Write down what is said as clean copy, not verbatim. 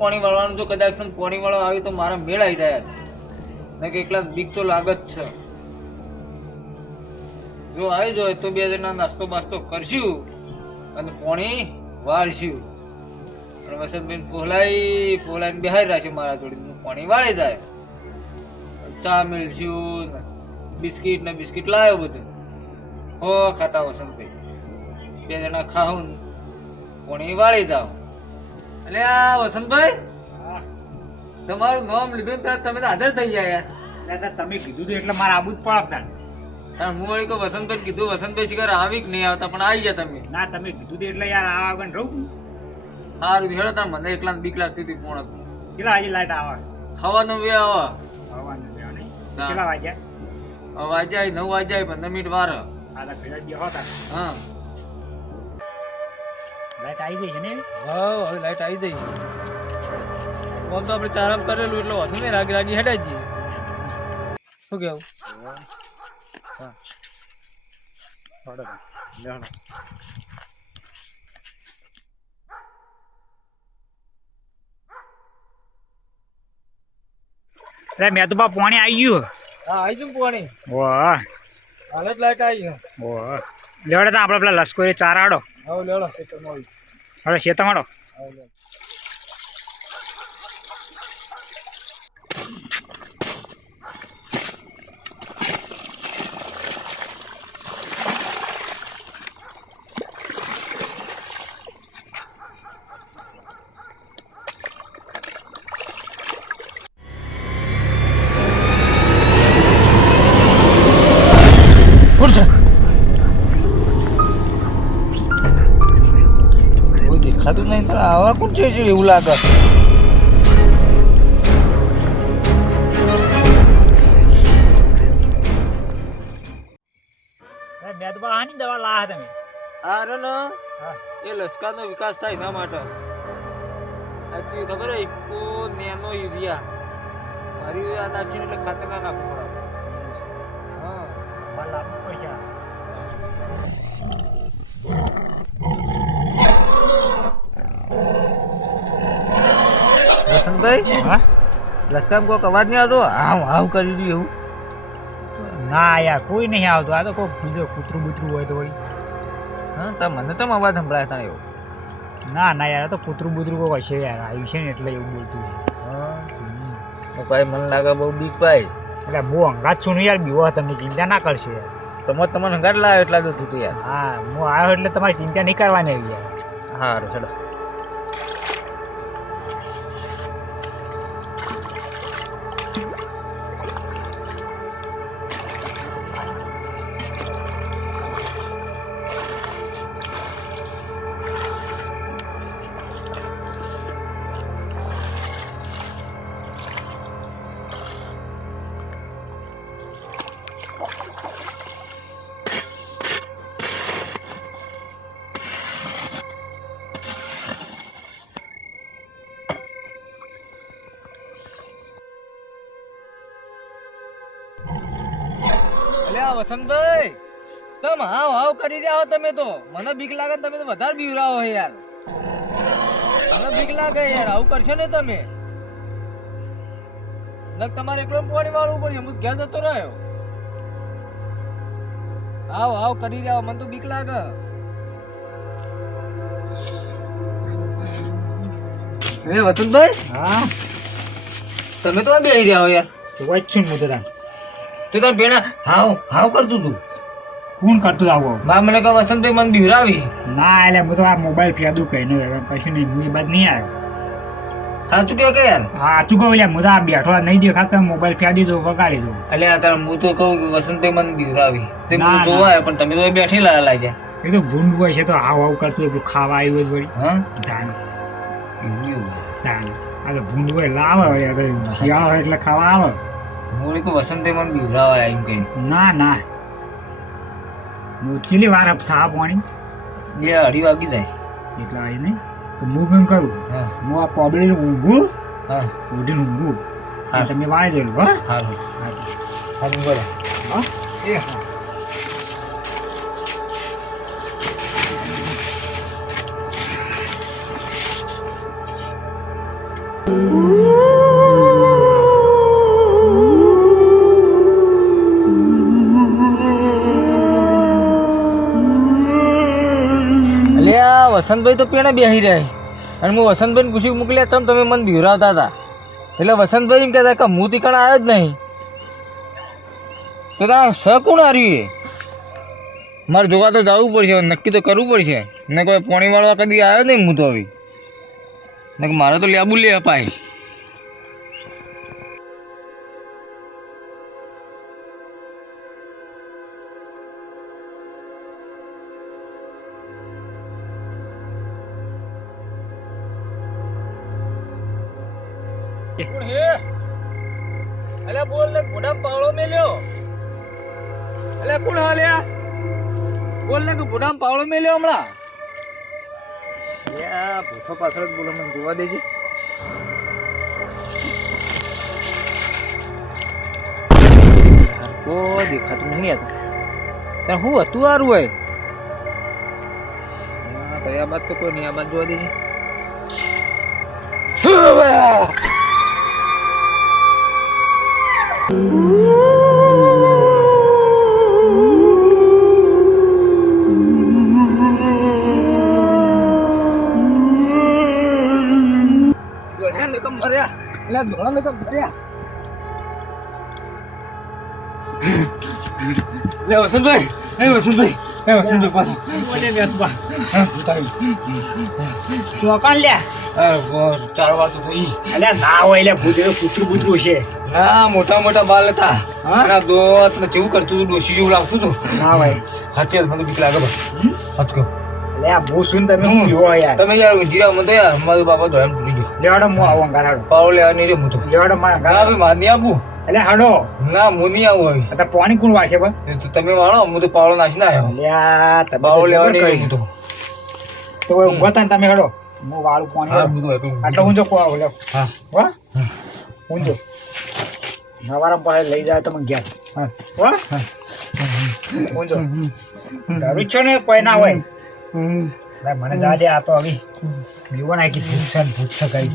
પાણી વાળવાનું. જો કદાચ પાણી વાળો આવે તો મારા મેળ આવી જાય ને કે એકલા બીક તો લાગે જ છે. જો આવી જાય તો બે જણા નાસ્તો બાસ્તો કરશું અને પાણી વાળશું. અને વસંતભાઈ પોલાઈને બેહાઈ રાખશે મારા જોડે. પાણી વાળી જાય, ચા મેળશું, બિસ્કીટ ને બિસ્કીટ લાવ્યો બધું. હો ખાતા વસંતભાઈ બે જણા ખાવું પાણી વાળી જાવ. એટલે આ વસંતભાઈ તમારું નામ લીધું ને તમે તો હાજર થઈ ગયા યાર. તમે કીધું હતું એટલે મારે આવું જ પડે. હું વળી કહું વસંતભાઈ કીધું, વસંતભાઈ શિકાર આવી કે નહીં આવતા, પણ આવી ગયા તમે. ના તમે કીધું હતું એટલે યાર આવા આગળ રહું. સારું હેડો તાર. મને એકલા બીક લાગતી હતી પોણક. કેટલા વાગે લાઈટ આવે? ખાવાનું વે આવો. ખાવાનું વે નહીં. કેટલા વાગ્યા? વાગ્યા 9 વાગ્યા 15 મિનિટ વાર. આ તો ઘરે જ હતા. હા લાઈટ આવી ગઈ છે ને? હા હવે લાઈટ આવી ગઈ. આમ તો આપણે ચારામ કરેલું એટલે વધુ નહીં રાગી હેડાઈ જઈએ. શું કેવું? હા મેં તો બા પાણી આવી ગયું. હા આવી ગયું પાણી. વાહ હાલ જ લાઈટ આવી ગયું. વાહ લેવડે તો આપણે પેલા લશ્કરી ચાર આડો. હવે લેવડો ખેતરમાં હવે શેતમ આડો. દેખાતું નહીં તો આવા કોણ છે એવું લાગે. મેં તો આની દવા લાયા તમે. હા રે ને એ લશ્કરનો વિકાસ થાય એના માટે. આજથી ખબર હે ઇકો નેનો યુરિયા મારી આ નાખીને એટલે ખાતર ના નાખવું પડે. હા મારે લાવવું પડશે. વસંતભાઈ હા લશ્કર કોઈક અવાજ નહીં આવતો? હાવ કરી દઉં એવું? ના યાર કોઈ નહીં આવતું. આ તો કોઈ બીજો કૂતરું બૂતરું હોય તો વળી. હા તો મને તો અવાજ સંભળાય હતા એવું. ના ના યાર તો કૂતરું બૂતરું કોઈ હશે યાર. આવ્યું છે ને એટલે એવું બોલતું હોય. હા ભાઈ મને લાગે બહુ બીક ભાઈ. એટલે બહુ હંગાત છું ને યાર. બીવો તમે ચિંતા ના કરશો યાર. તમને હંગાત લાવ્યો એટલા જ હતું યાર. હા હું આવ્યો એટલે તમારી ચિંતા નહીં કરવાની આવી યાર. હા ચલો. વસંતભાઈ તમે હાવ કરી રહ્યા હો. તમે તો મને બીક લાગે તમે તો વધારે બીવરાવો યાર. મને બીક લાગે યાર. આવું કરશો ને તમે તમારે એકલો પાણી વાળવું પડે. હું ઘેર જતો રહ્યો. હાવ કરી રહ્યા મને તો બીક લાગે. હે વસંતભાઈ હા તમે તો બેહી રહ્યા હો યાર. વાત છું ને હું તો તાર બેના હાવ કરતું તું. કોણ કરતું આવું? બા મને કહો વસંતભાઈ મને બીવરાવી. ના એટલે હું તો આ મોબાઈલ ફેદું કહીને પછી નહીં હું એ બાદ નહીં આવ્યો. સાચું કહો કે યાર? હા સાચું કહું. એટલે હું તો આ બેઠો નહીં દેખાતો મોબાઈલ ફેદી દો વગાડી દો. એટલે તાર હું તો કહું વસંતભાઈ મને બીવરાવી. તે હું જોવાય પણ તમે તો બેઠી લાગ્યા. એ તો ભૂંડ હોય છે તો હાવ કરતું એટલું ખાવા આવ્યું જ વળી. હા જાણ જાણ આ તો ભૂંડ હોય લાવે શિયાળો હોય એટલે ખાવા આવે. હું વસંતભાઈ મને બીવરાવા એમ કહી. ના ના હું ચીલી વાર થા પાણી 2-2:30 વાગી જાય એટલે આવી નહીં તો હું કેમ કરું? હું આ પોબડી ઊંઘું. હા ઉઠીને ઊંઘું. હા તમે વાળી જોયું. હા સારું સારું બોલે. હા એ અલ્યા વસંતભાઈ તો પેણે બેસી રહ્યા અને હું વસંતભાઈને પૂછ્યું મોકલ્યા તમ તમે મને બિવરાવતા હતા એટલે વસંતભાઈ એમ કહેતા કે હું તીકણ આવ્યો જ નહીં તો તારા સ કોણ હાર્યું એ મારે જોવા તો જવું પડશે નક્કી તો કરવું પડશે ને કોઈ પોણી વાળવા કદી આવ્યો નહીં હું તો હવે ને મારે તો લેબુ લે અપાય અલ્યા બોલ ને ઘોડામાં પાવડો મેલ્યો અલ્યા કોણ હાલ્યા બોલ ને કે ઘોડામાં પાવડો મેલ્યો હમણાં અલ્યા ભૂખો પાછળ જ બોલો મને જોવા દેજે કોઈ દેખાતું નહીં હતું ત્યાં શું હતું સારું હોય કયા બાદ તો કોઈ નહીં આ બાદ જોવા દેજે મોટા મોટા બાલ હતા દોત ને જેવું કરતું હતું ડોશી જેવું લાગતું હતું ના ભાઈ હાચેલ મને બીક લાગે બસ હચકો બહુ શું તમે હું યાર તમે યાર જીરા મને યાર મારો બાપા તો એમ ભૂલી ગયો લેવાડો હું આવું અંગારાડો પાવડો લેવા નહીં રે હું તો લેવાડો મારા ભાઈ માર નહીં આપું એટલે હાડો ના હું નહીં આવું હવે અત્યારે પાણી કોણ વાળશે પણ તમે વાળો હું તો પાવડો નાખી ના આવ્યો પાવડો લેવા નહીં હું તો ઊંઘો તા તમે હાડો હું વાળું પાણી આટલો ઊંચો કોવા લે હા વાહ ઊંચો નવારા પાસે લઈ જાય તો મને ગયા વાહ ઊંચો દારૂ છો ને કોઈ ના હોય મને જા દે આ તો હવે બીવો નાખી ભૂત છે કઈ